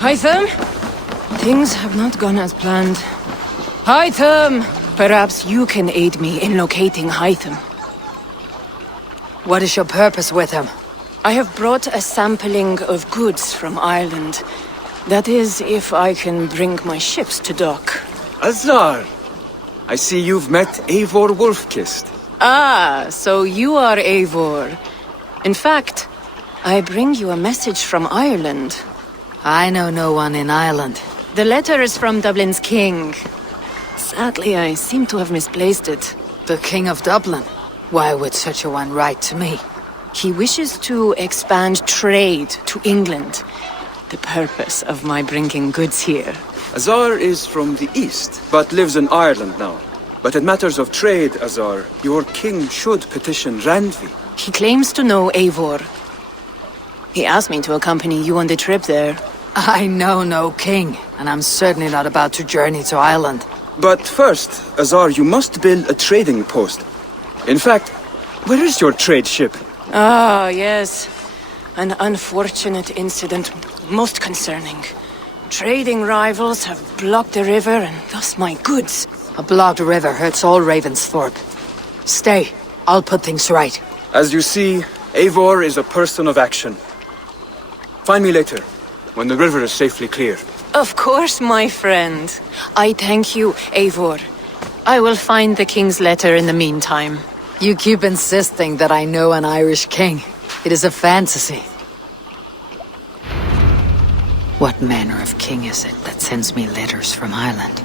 Hytham? Things have not gone as planned. Hytham! Perhaps you can aid me in locating Hytham. What is your purpose with him? I have brought a sampling of goods from Ireland. That is, if I can bring my ships to dock. Azar! I see you've met Eivor Wolfkist. Ah, so you are Eivor. In fact, I bring you a message from Ireland. I know no one in Ireland. The letter is from Dublin's king. Sadly, I seem to have misplaced it. The King of Dublin? Why would such a one write to me? He wishes to expand trade to England. The purpose of my bringing goods here. Azar is from the east, but lives in Ireland now. But in matters of trade, Azar, your king should petition Randvi. He claims to know Eivor. He asked me to accompany you on the trip there. I know no king, and I'm certainly not about to journey to Ireland. But first, Azar, you must build a trading post. In fact, where is your trade ship? Ah, yes. An unfortunate incident, most concerning. Trading rivals have blocked the river and thus my goods. A blocked river hurts all Ravensthorpe. Stay, I'll put things right. As you see, Eivor is a person of action. Find me later, when the river is safely clear. Of course, my friend. I thank you, Eivor. I will find the king's letter in the meantime. You keep insisting that I know an Irish king. It is a fantasy. What manner of king is it that sends me letters from Ireland?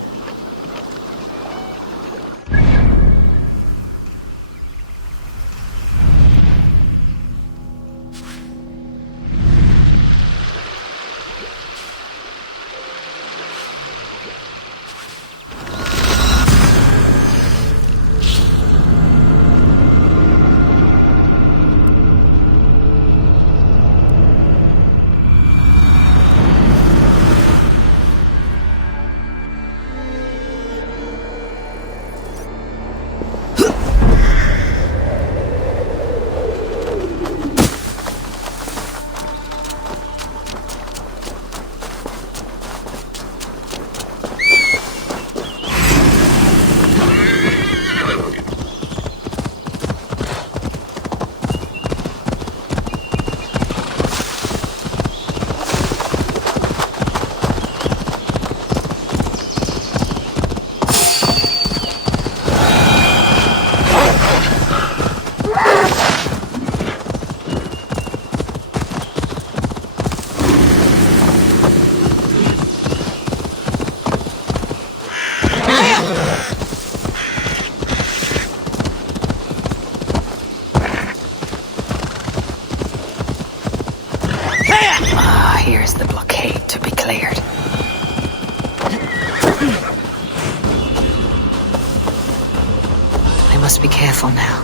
Here's the blockade to be cleared. I must be careful now.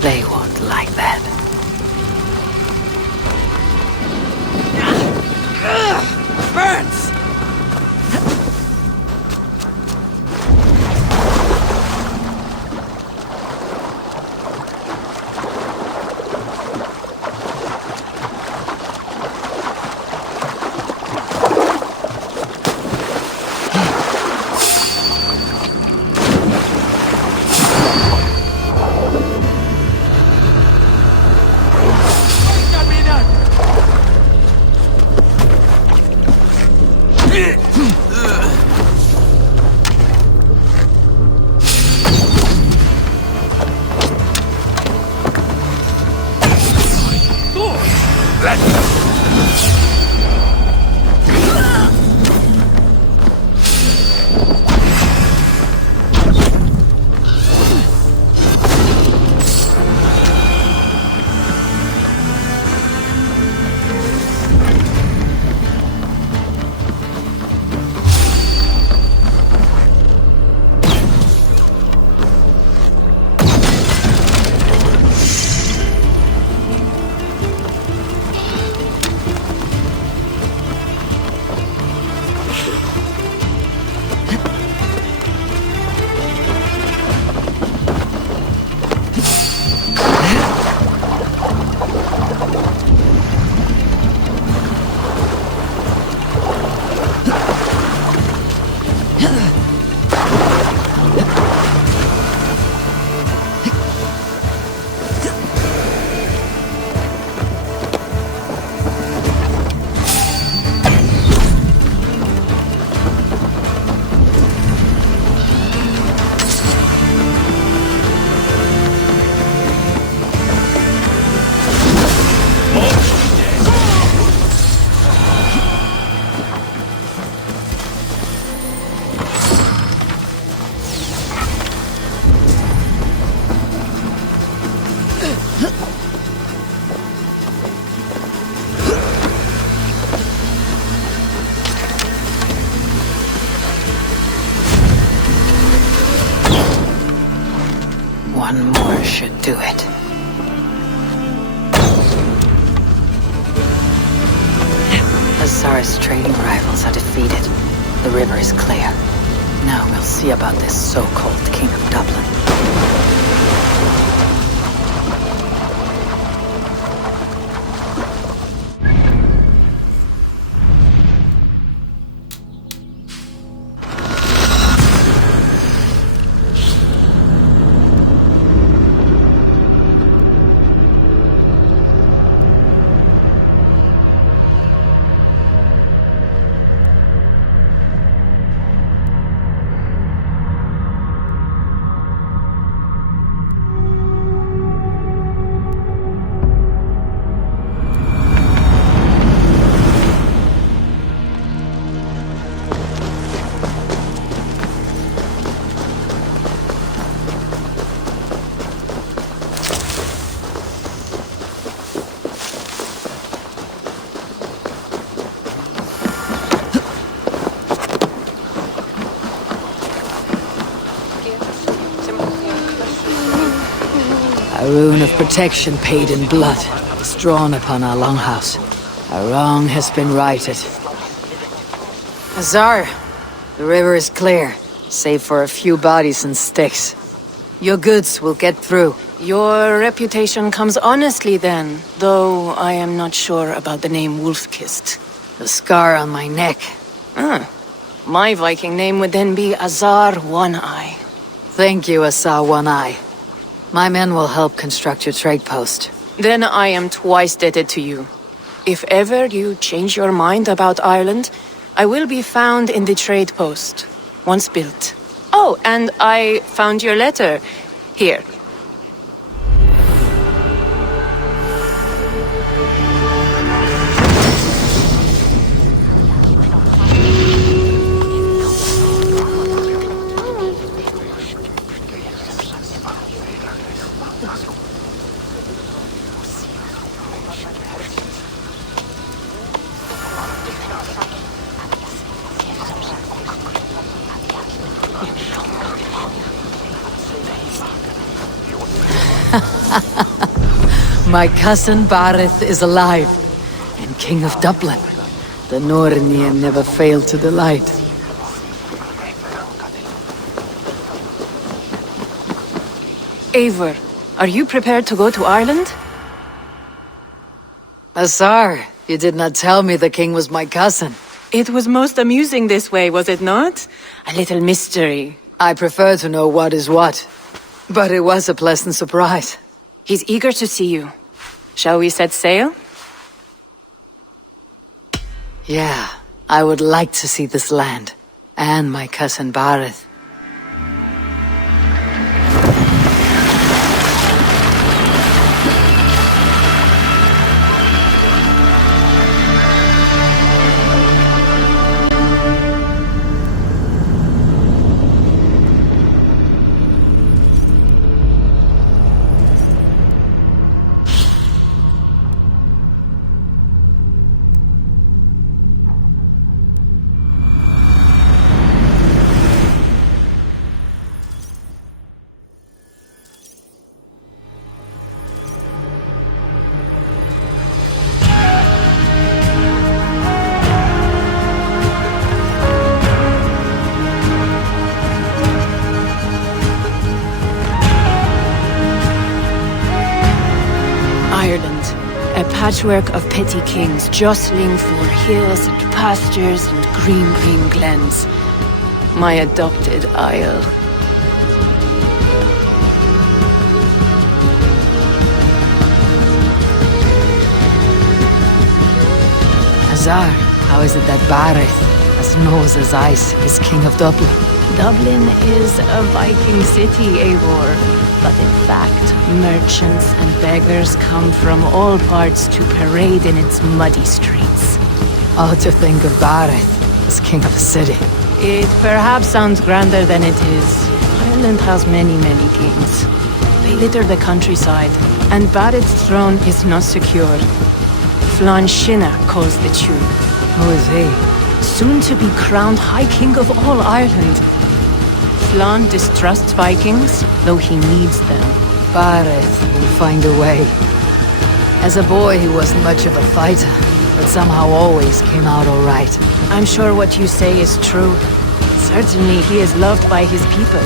They won't like that. Burns! One more should do it. Azar's trading rivals are defeated. The river is clear. Now we'll see about this so-called King of Dublin. A rune of protection paid in blood is drawn upon our longhouse. A wrong has been righted. Azar, the river is clear, save for a few bodies and sticks. Your goods will get through. Your reputation comes honestly then, though I am not sure about the name Wolf-Kissed. The scar on my neck. My Viking name would then be Azar One-Eye. Thank you, Azar One-Eye. My men will help construct your trade post. Then I am twice indebted to you. If ever you change your mind about Ireland, I will be found in the trade post, once built. Oh, and I found your letter. Here. My cousin Barith is alive, and King of Dublin. The Nornian never failed to delight. Eivor, are you prepared to go to Ireland? Azar, you did not tell me the king was my cousin. It was most amusing this way, was it not? A little mystery. I prefer to know what is what. But it was a pleasant surprise. He's eager to see you. Shall we set sail? Yeah, I would like to see this land. And my cousin Barith. A patchwork of petty kings jostling for hills and pastures and green glens. My adopted isle. Azar, how is it that Barith, as knows as ice, is king of Dublin? Dublin is a Viking city, Eivor. But in fact, merchants and beggars come from all parts to parade in its muddy streets. Oh, to think of Barith as king of a city. It perhaps sounds grander than it is. Ireland has many kings. They litter the countryside, and Barith's throne is not secure. Flann Sinna calls the tune. Who is he? Soon to be crowned High King of all Ireland. Flann distrusts Vikings, though he needs them. Barith will find a way. As a boy, he wasn't much of a fighter, but somehow always came out all right. I'm sure what you say is true. Certainly he is loved by his people.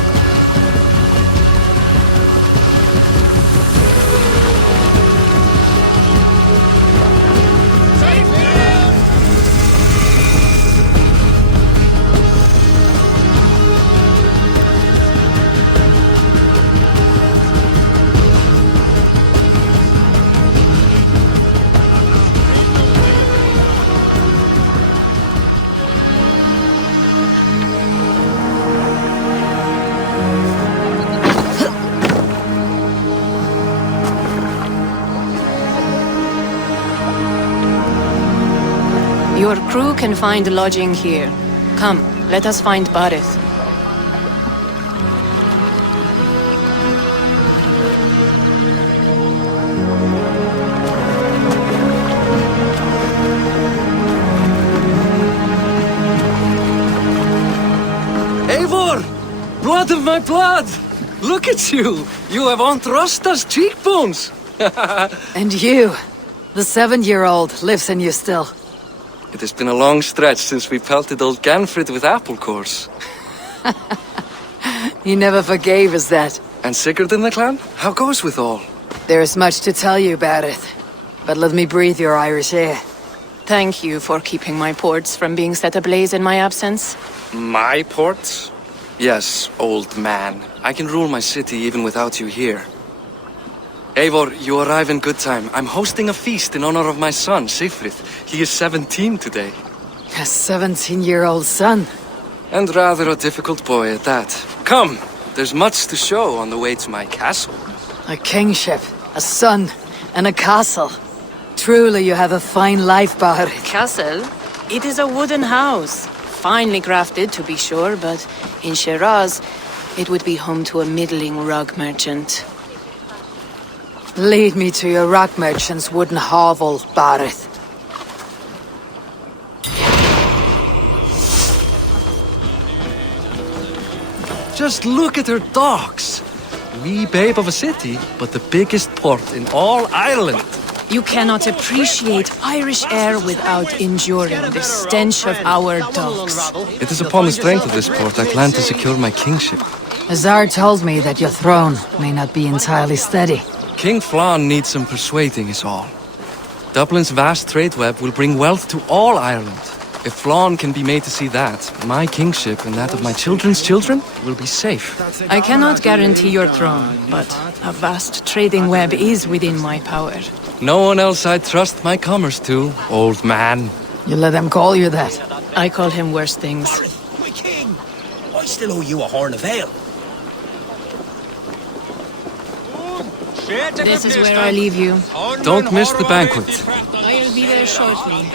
Your crew can find lodging here. Come, let us find Barith. Eivor! Blood of my blood! Look at you! You have Aunt Rosta's cheekbones! And you, the 7-year-old, lives in you still. It has been a long stretch since we pelted old Ganfrid with apple cores. He never forgave us that. And Sigurd in the clan? How goes with all? There is much to tell you, Barith. But let me breathe your Irish air. Thank you for keeping my ports from being set ablaze in my absence. My ports? Yes, old man. I can rule my city even without you here. Eivor, you arrive in good time. I'm hosting a feast in honor of my son, Sigfrid. He is 17 today. A 17-year-old son. And rather a difficult boy at that. Come, there's much to show on the way to my castle. A kingship, a son, and a castle. Truly you have a fine life, Barid. Castle? It is a wooden house. Finely crafted, to be sure, but in Shiraz, it would be home to a middling rug merchant. Lead me to your rock merchant's wooden hovel, Barid. Just look at her docks. Wee babe of a city, but the biggest port in all Ireland. You cannot appreciate Irish air without enduring the stench of our docks. It is upon the strength of this port I plan to secure my kingship. Azar told me that your throne may not be entirely steady. King Flann needs some persuading is all. Dublin's vast trade web will bring wealth to all Ireland. If Flann can be made to see that, my kingship and that of my children's children will be safe. I cannot guarantee your throne, but a vast trading web is within my power. No one else I'd trust my commerce to, old man. You let them call you that. I call him worse things. My king! I still owe you a horn of ale. This is where I leave you. Don't miss the banquet. I'll be there shortly.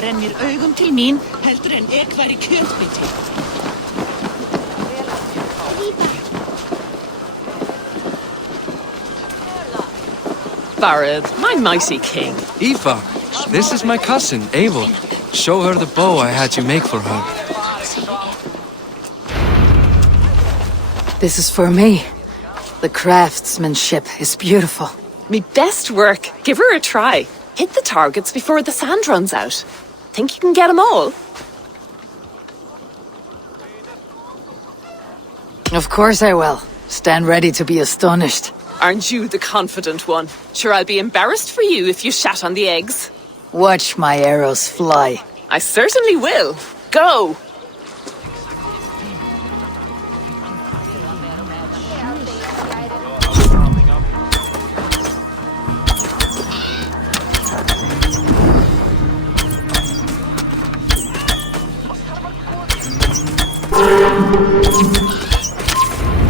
Rennir augum til mín heldur en væri kjötbiti. Barid, my mighty king. Eivor, this is my cousin, Eivor. Show her the bow I had you make for her. This is for me. The craftsmanship is beautiful. Me best work. Give her a try. Hit the targets before the sand runs out. Think you can get them all? Of course I will. Stand ready to be astonished. Aren't you the confident one? Sure, I'll be embarrassed for you if you shat on the eggs. Watch my arrows fly. I certainly will. Go!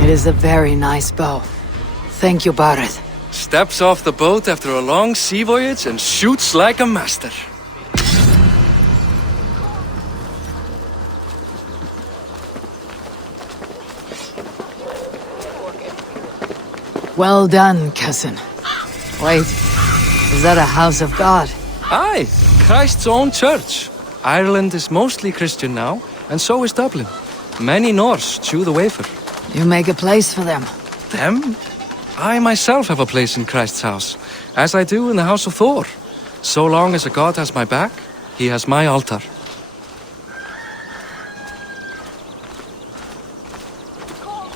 It is a very nice bow. Thank you, Barid. Steps off the boat after a long sea voyage and shoots like a master. Well done, cousin. Wait, is that a house of God? Aye, Christ's own church. Ireland is mostly Christian now, and so is Dublin. Many Norse chew the wafer. You make a place for them. Them? I myself have a place in Christ's house, as I do in the house of Thor. So long as a god has my back, he has my altar.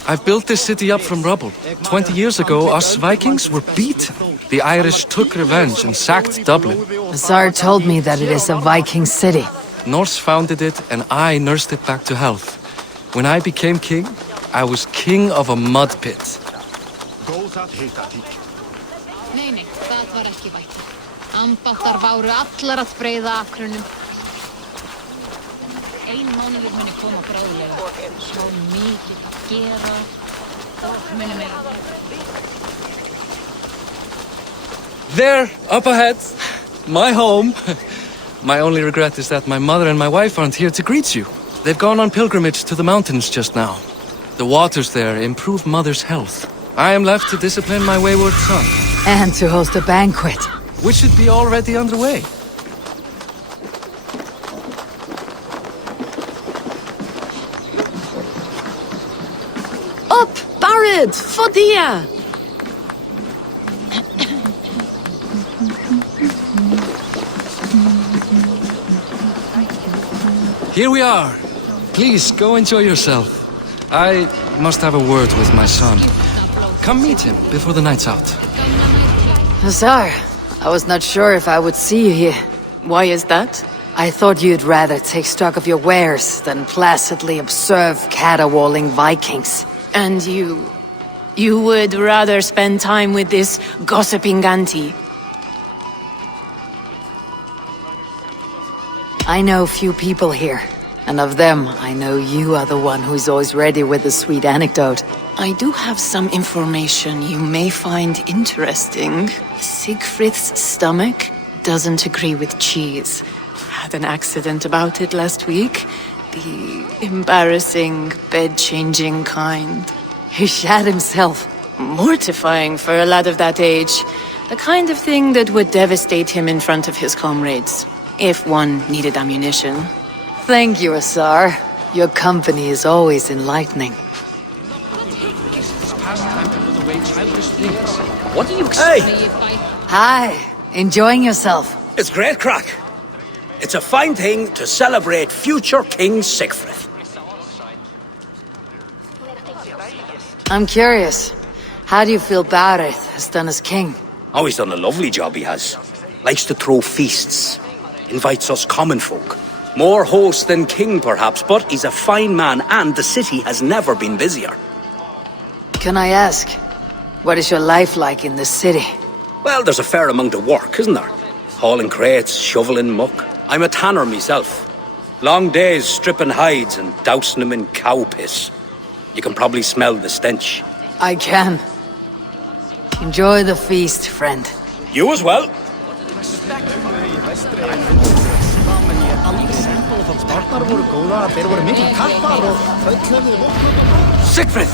I've built this city up from rubble. 20 years ago, us Vikings were beaten. The Irish took revenge and sacked Dublin. Azar told me that it is a Viking city. Norse founded it, and I nursed it back to health. When I became king, I was king of a mud pit. Nei, það var ekki vægt. Ambáttar váru allar að breiða akrunum. Ein mánuður muni koma bráðlega. Svo mikið að gera. Muni meira. There, up ahead. My home. My only regret is that my mother and my wife aren't here to greet you. They've gone on pilgrimage to the mountains just now. The waters there improve mother's health. I am left to discipline my wayward son. And to host a banquet. Which should be already underway. Up, Barid, Fodia! Here we are. Please, go enjoy yourself. I must have a word with my son. Come meet him before the night's out. Azar, I was not sure if I would see you here. Why is that? I thought you'd rather take stock of your wares than placidly observe caterwauling Vikings. And you would rather spend time with this gossiping auntie? I know few people here, and of them, I know you are the one who's always ready with a sweet anecdote. I do have some information you may find interesting. Siegfried's stomach doesn't agree with cheese. Had an accident about it last week. The embarrassing, bed-changing kind. He shat himself. Mortifying for a lad of that age. The kind of thing that would devastate him in front of his comrades. If one needed ammunition. Thank you, Asar. Your company is always enlightening. What do you... Hey! Hi, enjoying yourself? It's great crack. It's a fine thing to celebrate future King Siegfried. I'm curious. How do you feel Bareth has done as king? Oh, he's done a lovely job, he has. Likes to throw feasts. Invites us common folk. More host than king, perhaps, but he's a fine man, and the city has never been busier. Can I ask, what is your life like in the city? Well, there's a fair amount of work, isn't there? Hauling crates, shoveling muck. I'm a tanner myself. Long days stripping hides and dousing them in cow piss. You can probably smell the stench. I can. Enjoy the feast, friend. You as well. Siegfried!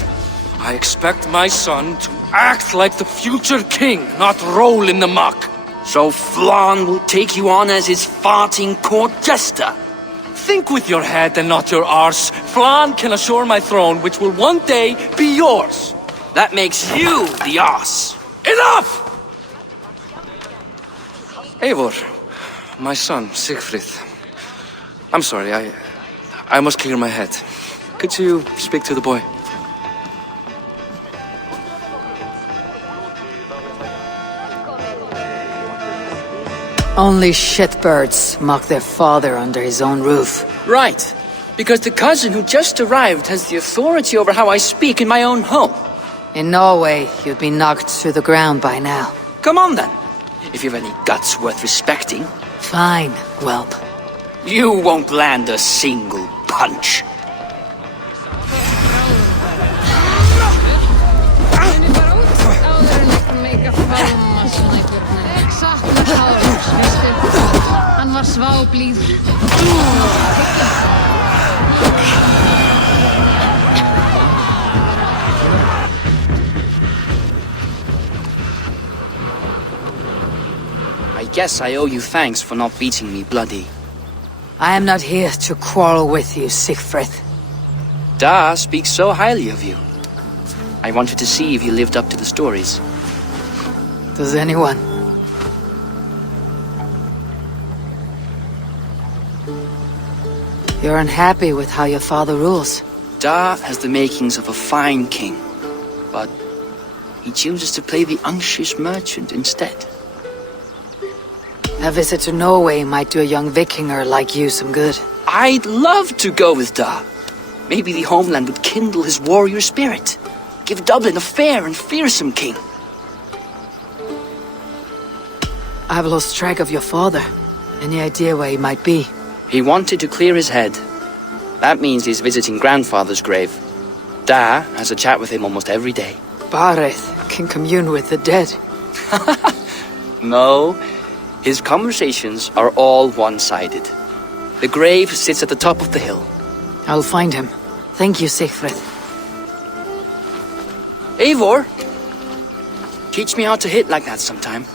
I expect my son to act like the future king, not roll in the muck. So Flann will take you on as his farting court jester? Think with your head and not your arse. Flann can assure my throne, which will one day be yours. That makes you the arse. Enough! Eivor, my son, Siegfried. I'm sorry, I must clear my head. Could you speak to the boy? Only shitbirds mock their father under his own roof. Right. Because the cousin who just arrived has the authority over how I speak in my own home. In Norway, you'd be knocked to the ground by now. Come on then. If you've any guts worth respecting. Fine, whelp. You won't land a single punch. Hann var sváblíður. I guess I owe you thanks for not beating me bloody. I am not here to quarrel with you, Siegfried. Da speaks so highly of you. I wanted to see if you lived up to the stories. Does anyone? You're unhappy with how your father rules? Da has the makings of a fine king, but he chooses to play the unctuous merchant instead. A visit to Norway might do a young Vikinger like you some good. I'd love to go with Da. Maybe the homeland would kindle his warrior spirit. Give Dublin a fair and fearsome king. I've lost track of your father. Any idea where he might be? He wanted to clear his head. That means he's visiting grandfather's grave. Da has a chat with him almost every day. Bareth can commune with the dead. No, his conversations are all one-sided. The grave sits at the top of the hill. I'll find him. Thank you, Siegfried. Eivor, teach me how to hit like that sometime.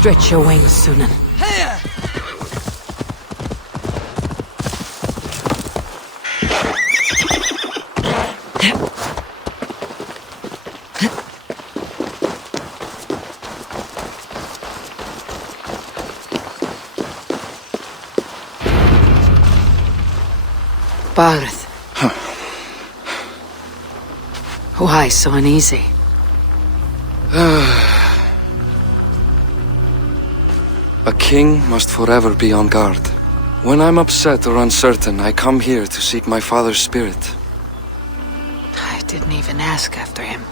Stretch your wings, Sunan. Barth. Why so uneasy? A king must forever be on guard. When I'm upset or uncertain, I come here to seek my father's spirit. I didn't even ask after him.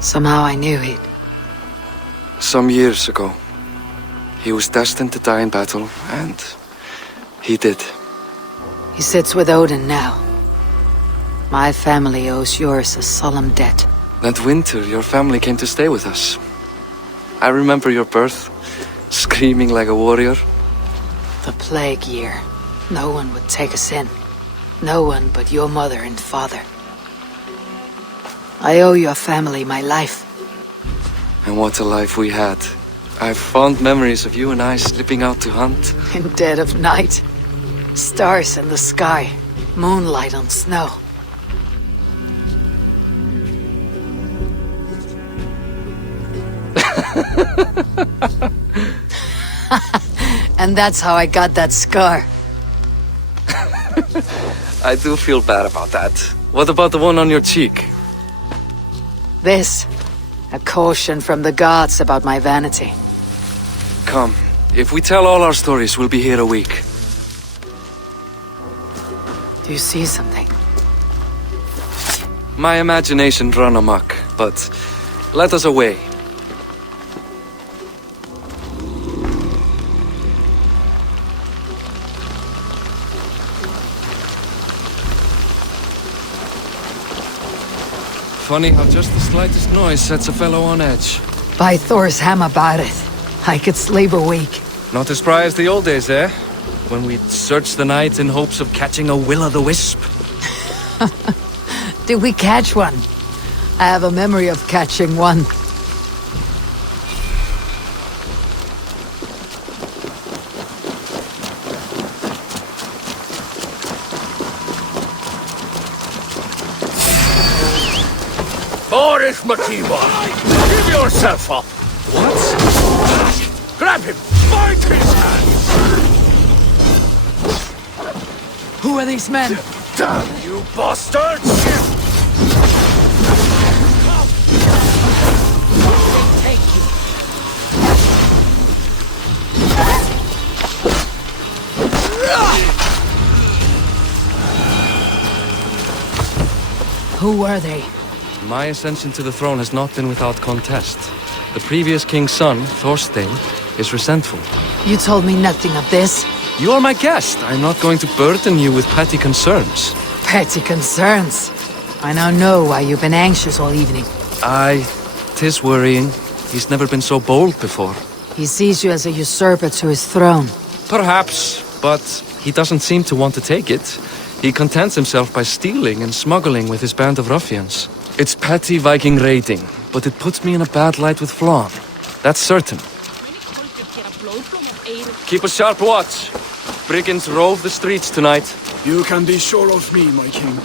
Somehow I knew he'd... Some years ago, he was destined to die in battle, and he did. He sits with Odin now. My family owes yours a solemn debt. That winter, your family came to stay with us. I remember your birth, screaming like a warrior. The plague year. No one would take us in. No one but your mother and father. I owe your family my life. And what a life we had. I have fond memories of you and I slipping out to hunt. In dead of night. Stars in the sky. Moonlight on snow. And that's how I got that scar. I do feel bad about that. What about the one on your cheek? This. A caution from the gods about my vanity. Come, if we tell all our stories, we'll be here a week. Do you see something? My imagination run amok, but let us away. Funny how just the slightest noise sets a fellow on edge. By Thor's hammer, Barith. I could sleep a week. Not as spry as the old days, eh? When we'd search the night in hopes of catching a will-o'-the-wisp. Did we catch one? I have a memory of catching one. Boris Makiwa, give yourself up. What? Grab him! Bite his hands! Who are these men? Damn you bastards! Take you. Who were they? My ascension to the throne has not been without contest. The previous king's son, Thorstein, is resentful. You told me nothing of this. You are my guest. I'm not going to burden you with petty concerns. Petty concerns. I now know why you've been anxious all evening. Aye, 'tis worrying. He's never been so bold before. He sees you as a usurper to his throne. Perhaps, but he doesn't seem to want to take it. He contents himself by stealing and smuggling with his band of ruffians. It's petty Viking raiding, but it puts me in a bad light with Flann. That's certain. Keep a sharp watch. Brigands rove the streets tonight. You can be sure of me, my king.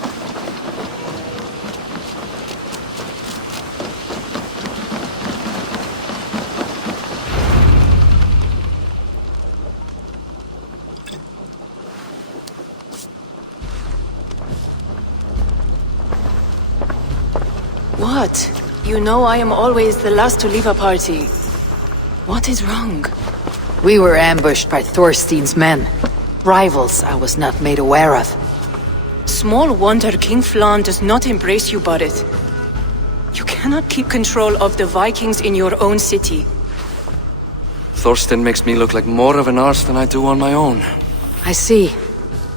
What? You know I am always the last to leave a party. What is wrong? We were ambushed by Thorstein's men. Rivals I was not made aware of. Small wonder King Flann does not embrace you, Barith. You cannot keep control of the Vikings in your own city. Thorstein makes me look like more of an arse than I do on my own. I see.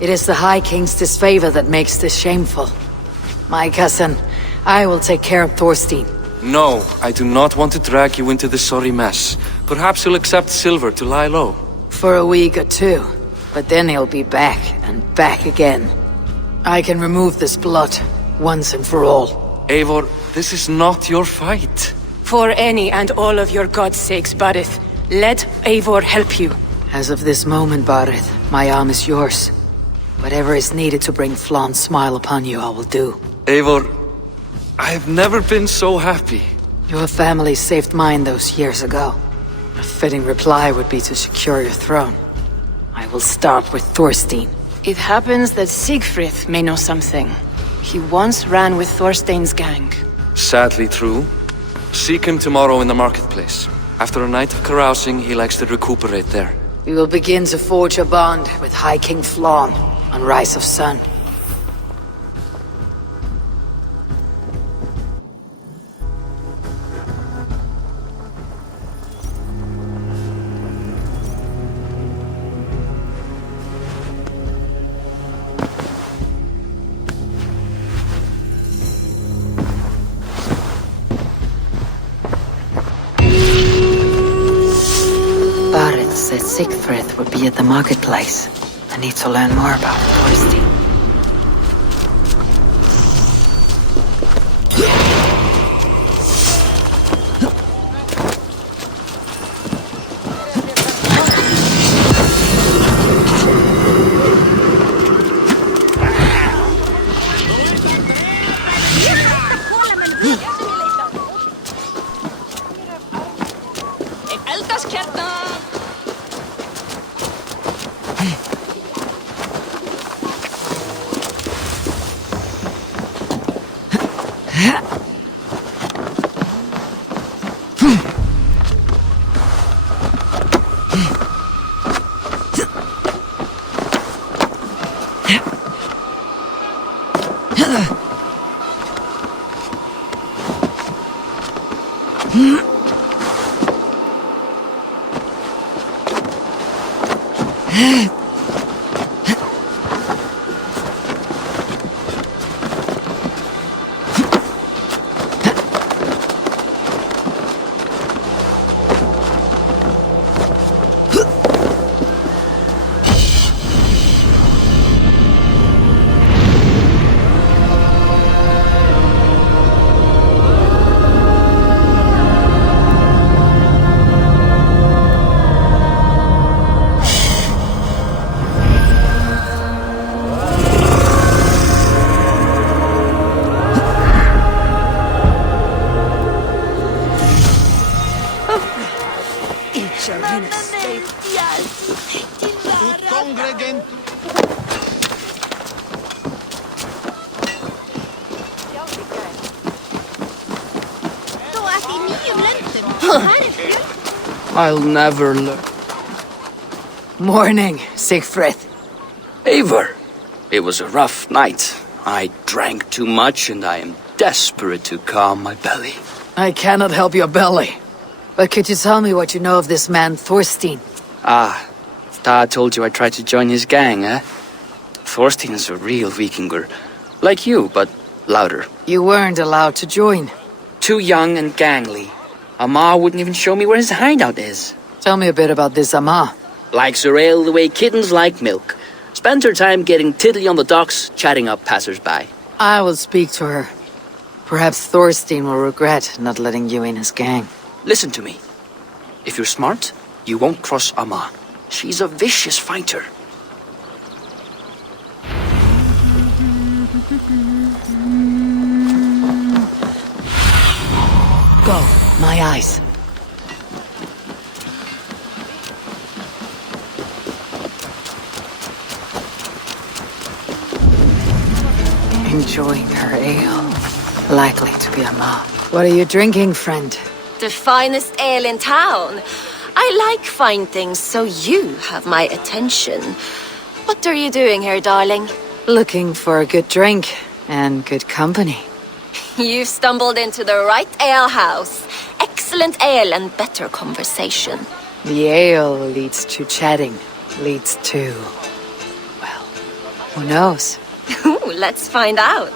It is the High King's disfavor that makes this shameful. My cousin, I will take care of Thorstein. No, I do not want to drag you into this sorry mess. Perhaps you'll accept silver to lie low. For a week or two. But then he'll be back, and back again. I can remove this blot, once and for all. Eivor, this is not your fight. For any and all of your gods' sakes, Barith, let Eivor help you. As of this moment, Barith, my arm is yours. Whatever is needed to bring Flann's smile upon you, I will do. Eivor, I have never been so happy. Your family saved mine those years ago. A fitting reply would be to secure your throne. I will start with Thorstein. It happens that Siegfried may know something. He once ran with Thorstein's gang. Sadly true. Seek him tomorrow in the marketplace. After a night of carousing, he likes to recuperate there. We will begin to forge a bond with High King Flann on Rise of Sun. Said Siegfried would be at the marketplace. I need to learn more about Thorstein. I'll never learn. Morning, Siegfried. Eivor, it was a rough night. I drank too much and I am desperate to calm my belly. I cannot help your belly. But could you tell me what you know of this man, Thorstein? Dad told you I tried to join his gang, eh? Thorstein is a real Vikinger. Like you, but louder. You weren't allowed to join. Too young and gangly. Amma wouldn't even show me where his hideout is. Tell me a bit about this Amma. Likes her ale the way kittens like milk. Spends her time getting tiddly on the docks, chatting up passers-by. I will speak to her. Perhaps Thorstein will regret not letting you in his gang. Listen to me. If you're smart, you won't cross Amma. She's a vicious fighter. Go, my eyes. Enjoying her ale. Likely to be Amma. What are you drinking, friend? The finest ale in town. I like fine things, so you have my attention. What are you doing here, darling? Looking for a good drink and good company. You've stumbled into the right alehouse. Excellent ale and better conversation. The ale leads to chatting, leads to... well, who knows? Ooh, let's find out.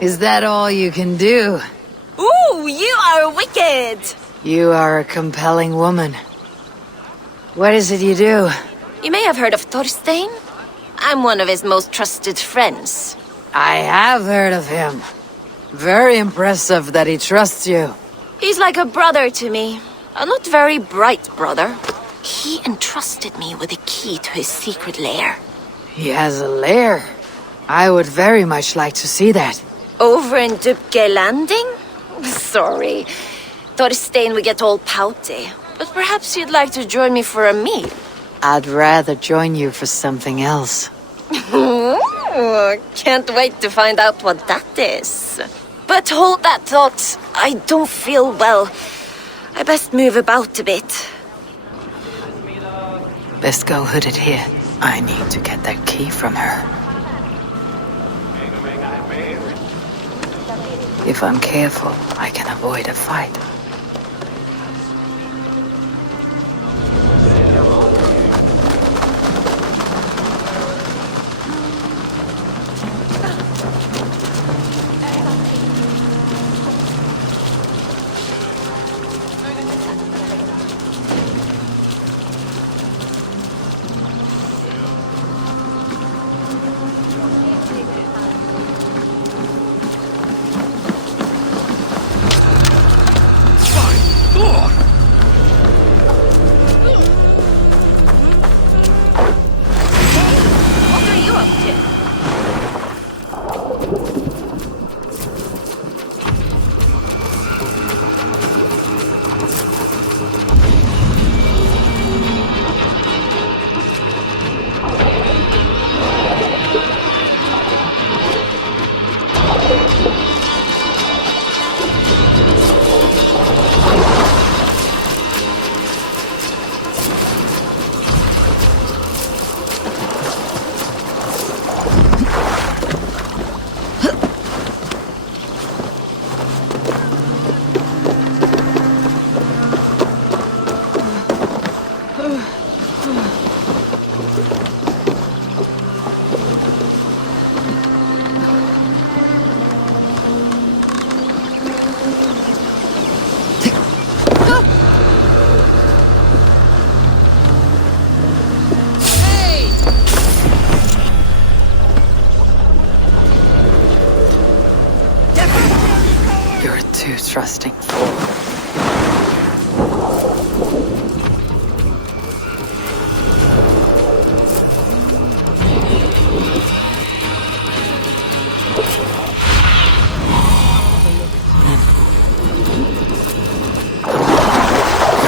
Is that all you can do? Ooh, you are wicked! You are a compelling woman. What is it you do? You may have heard of Thorstein. I'm one of his most trusted friends. I have heard of him. Very impressive that he trusts you. He's like a brother to me. A not very bright brother. He entrusted me with a key to his secret lair. He has a lair. I would very much like to see that. Over in Dubke Landing? Sorry. Thorstein would get all pouty. But perhaps you'd like to join me for a meal. I'd rather join you for something else. Can't wait to find out what that is. But hold that thought. I don't feel well. I best move about a bit. Best go hooded here. I need to get that key from her. If I'm careful, I can avoid a fight. Trusting fool.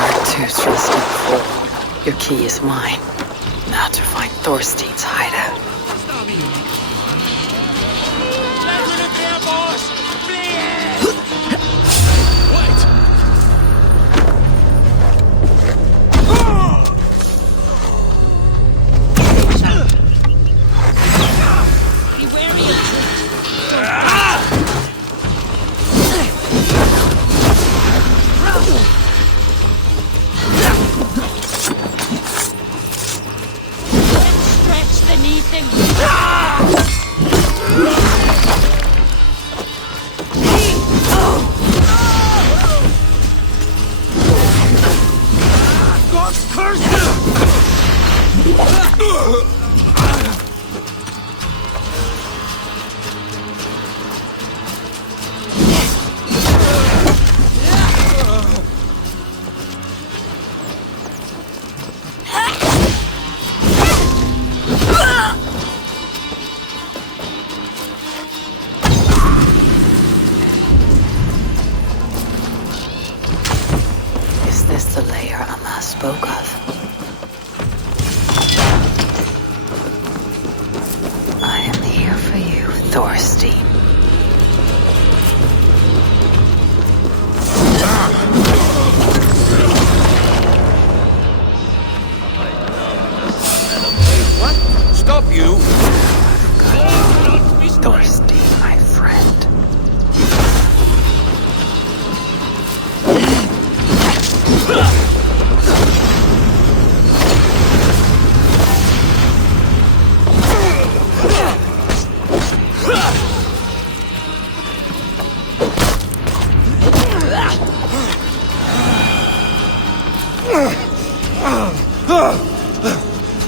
You're too trusting fool. Your key is mine. Now to find Thorstein's hideout.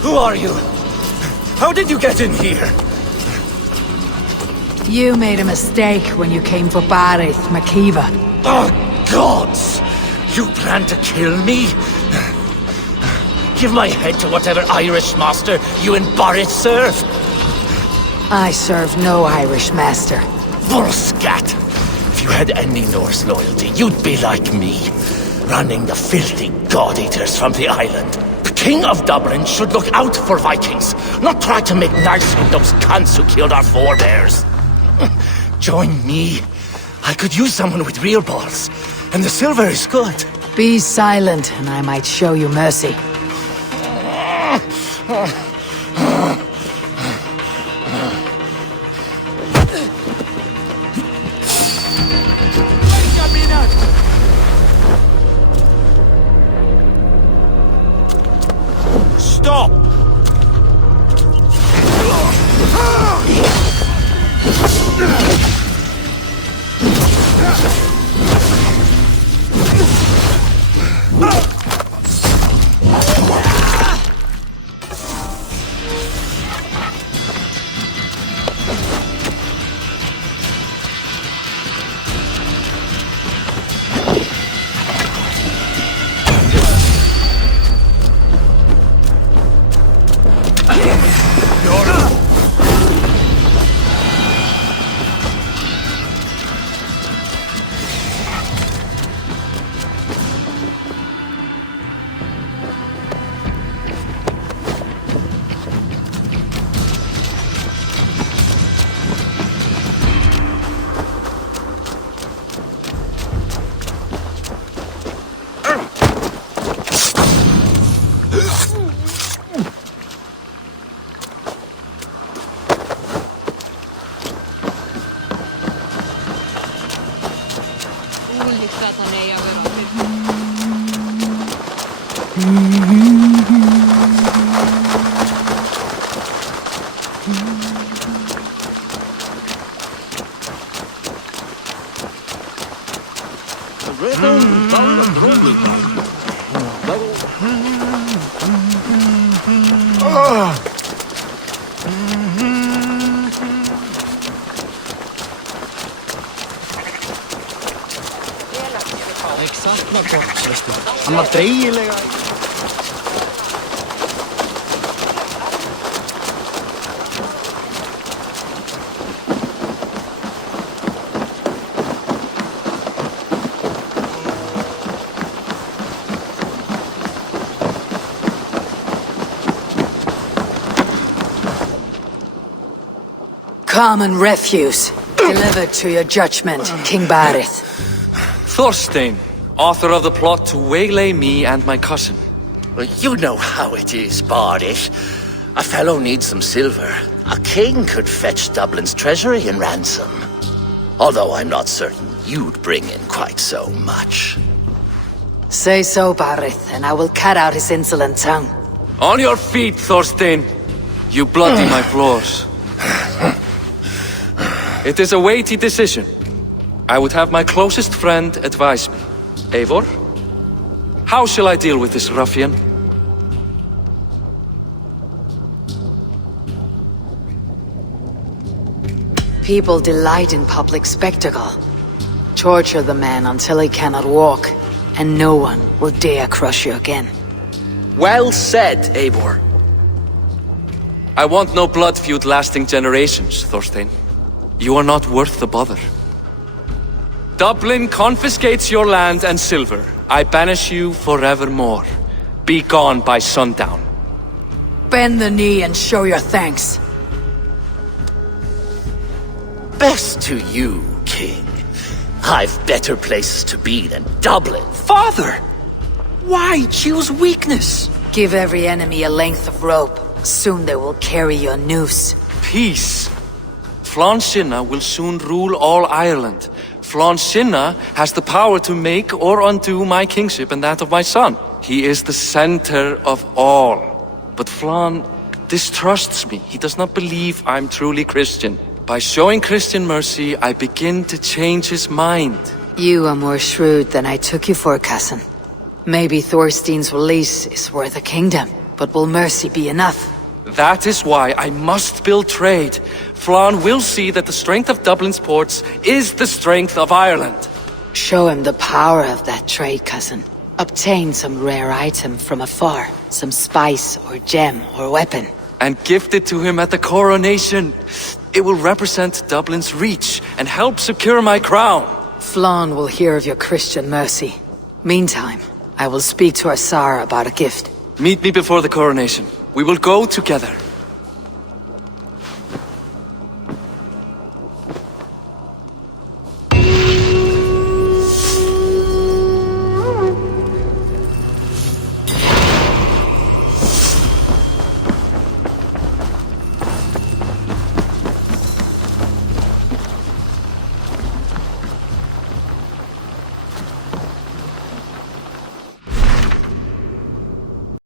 Who are you? How did you get in here? You made a mistake when you came for Barith, Makiva. Oh, gods! You plan to kill me? Give my head to whatever Irish master you and Barith serve. I serve no Irish master. Bullscat! If you had any Norse loyalty, you'd be like me, running the filthy god-eaters from the island. The King of Dublin should look out for Vikings, not try to make nice with those cunts who killed our forebears. Join me. I could use someone with real balls, and the silver is good. Be silent, and I might show you mercy. Stop! Han var dregilega. Common refuse, delivered to your judgment, King Barith. Thorstein, author of the plot to waylay me and my cousin. Well, you know how it is, Bardish. A fellow needs some silver. A king could fetch Dublin's treasury in ransom. Although I'm not certain you'd bring in quite so much. Say so, Barith, and I will cut out his insolent tongue. On your feet, Thorstein! You bloody my floors. It is a weighty decision. I would have my closest friend advise me. Eivor, how shall I deal with this ruffian? People delight in public spectacle. Torture the man until he cannot walk, and no one will dare crush you again. Well said, Eivor. I want no blood feud lasting generations, Thorstein. You are not worth the bother. Dublin confiscates your land and silver. I banish you forevermore. Be gone by sundown. Bend the knee and show your thanks. Best to you, King. I've better places to be than Dublin. Father! Why choose weakness? Give every enemy a length of rope. Soon they will carry your noose. Peace. Flann Sinna will soon rule all Ireland. Flann Sinna has the power to make or undo my kingship and that of my son. He is the center of all. But Flann distrusts me. He does not believe I'm truly Christian. By showing Christian mercy, I begin to change his mind. You are more shrewd than I took you for, cousin. Maybe Thorstein's release is worth a kingdom. But will mercy be enough? That is why I must build trade. Flann will see that the strength of Dublin's ports is the strength of Ireland. Show him the power of that trade, cousin. Obtain some rare item from afar, some spice or gem or weapon. And gift it to him at the coronation. It will represent Dublin's reach and help secure my crown. Flann will hear of your Christian mercy. Meantime, I will speak to Asara about a gift. Meet me before the coronation. We will go together.